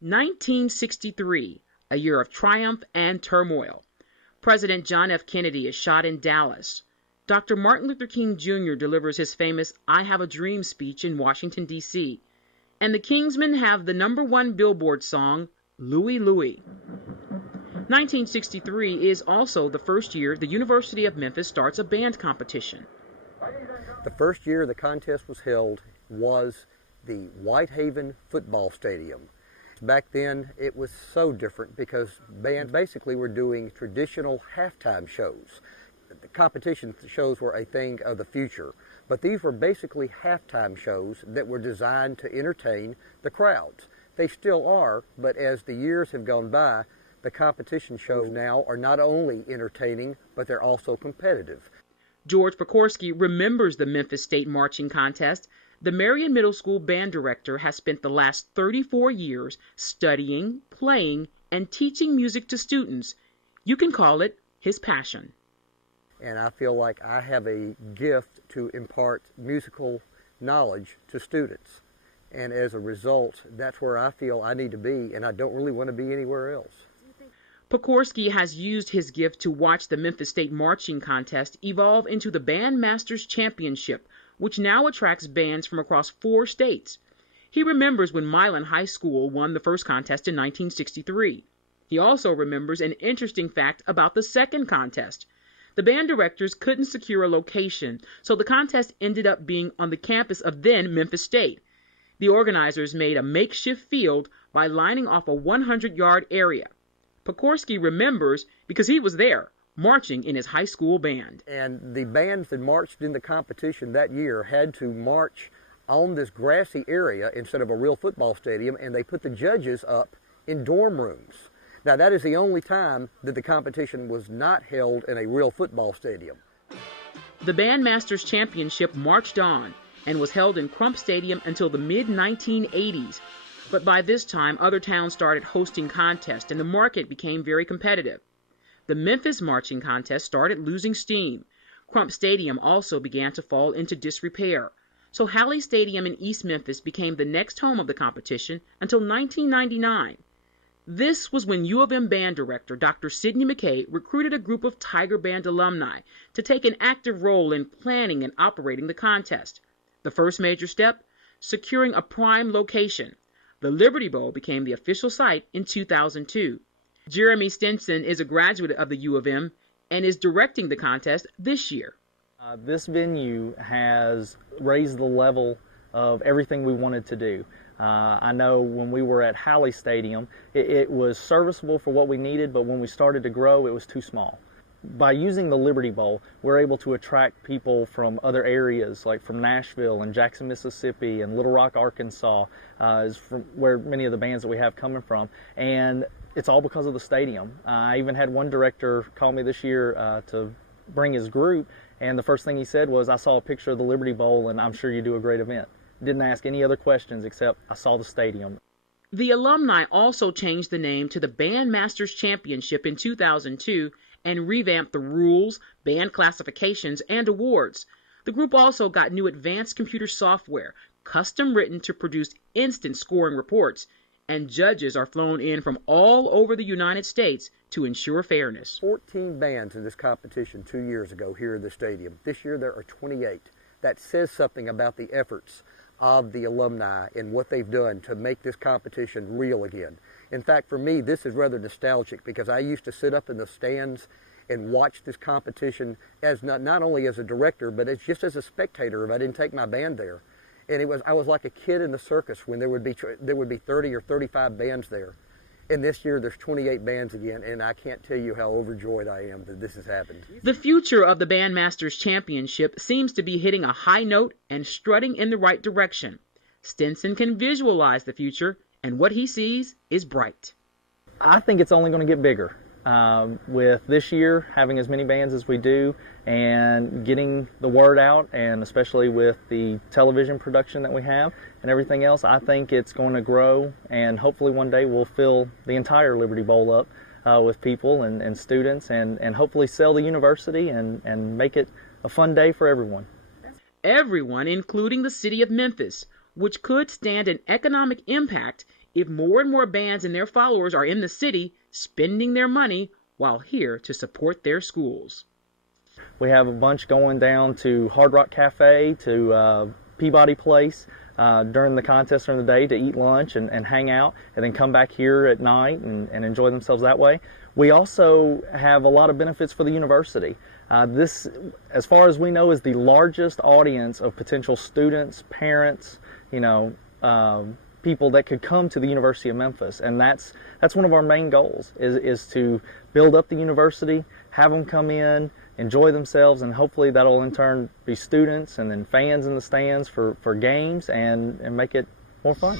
1963, a year of triumph and turmoil. President John F. Kennedy is shot in Dallas. Dr. Martin Luther King Jr. delivers his famous I Have a Dream speech in Washington, D.C. And the Kingsmen have the #1 Billboard song, Louie Louie. 1963 is also the first year the University of Memphis starts a band competition. The first year the contest was held was the Whitehaven Football Stadium. Back then it was so different because bands basically were doing traditional halftime shows. The competition shows were a thing of the future, but these were basically halftime shows that were designed to entertain the crowds. They still are, but as the years have gone by, the competition shows now are not only entertaining, but they're also competitive. George Pokorski remembers the Memphis State Marching Contest. The Marion Middle School band director has spent the last 34 years studying, playing, and teaching music to students. You can call it his passion. And I feel like I have a gift to impart musical knowledge to students. And as a result, that's where I feel I need to be, and I don't really want to be anywhere else. Pokorski has used his gift to watch the Memphis State Marching Contest evolve into the Bandmasters Championship, which now attracts bands from across 4 states. He remembers when Milan High School won the first contest in 1963. He also remembers an interesting fact about the second contest. The band directors couldn't secure a location, so the contest ended up being on the campus of then Memphis State. The organizers made a makeshift field by lining off a 100-yard area. Pokorski remembers because he was there, marching in his high school band. And the bands that marched in the competition that year had to march on this grassy area instead of a real football stadium, and they put the judges up in dorm rooms. Now, that is the only time that the competition was not held in a real football stadium. The Bandmasters Championship marched on and was held in Crump Stadium until the mid-1980s. But by this time, other towns started hosting contests, and the market became very competitive. The Memphis Marching Contest started losing steam. Crump Stadium also began to fall into disrepair. So Halley Stadium in East Memphis became the next home of the competition until 1999. This was when U of M band director Dr. Sidney McKay recruited a group of Tiger Band alumni to take an active role in planning and operating the contest. The first major step, securing a prime location. The Liberty Bowl became the official site in 2002. Jeremy Stinson is a graduate of the U of M and is directing the contest this year. This venue has raised the level of everything we wanted to do. I know when we were at Halley Stadium, it was serviceable for what we needed, but when we started to grow, it was too small. By using the Liberty Bowl, we're able to attract people from other areas, like from Nashville and Jackson, Mississippi, and Little Rock, Arkansas, is from where many of the bands that we have coming from. And it's all because of the stadium. I even had one director call me this year to bring his group, and the first thing he said was, I saw a picture of the Liberty Bowl, and I'm sure you do a great event. Didn't ask any other questions except I saw the stadium. The alumni also changed the name to the Bandmasters Championship in 2002 and revamped the rules, band classifications, and awards. The group also got new advanced computer software, custom written to produce instant scoring reports, and judges are flown in from all over the United States to ensure fairness. 14 bands in this competition 2 years ago here in the stadium. This year there are 28. That says something about the efforts of the alumni and what they've done to make this competition real again. In fact, for me, this is rather nostalgic because I used to sit up in the stands and watch this competition as not only as a director, but as just as a spectator if I didn't take my band there. And I was like a kid in the circus when there would be 30 or 35 bands there. And this year there's 28 bands again, and I can't tell you how overjoyed I am that this has happened. The future of the Bandmasters Championship seems to be hitting a high note and strutting in the right direction. Stinson can visualize the future, and what he sees is bright. I think it's only going to get bigger. With this year having as many bands as we do and getting the word out, and especially with the television production that we have and everything else, I think it's going to grow, and hopefully one day we'll fill the entire Liberty Bowl up with people and students, and hopefully sell the university and make it a fun day for everyone. Everyone, including the city of Memphis, which could stand an economic impact if more and more bands and their followers are in the city spending their money while here to support their schools. We have a bunch going down to Hard Rock Cafe, to Peabody Place during the contest during the day to eat lunch and hang out, and then come back here at night and enjoy themselves that way. We also have a lot of benefits for the university. This, as far as we know, is the largest audience of potential students, parents, people that could come to the University of Memphis, and that's one of our main goals is to build up the university, have them come in, enjoy themselves, and hopefully that'll in turn be students and then fans in the stands for games and make it more fun.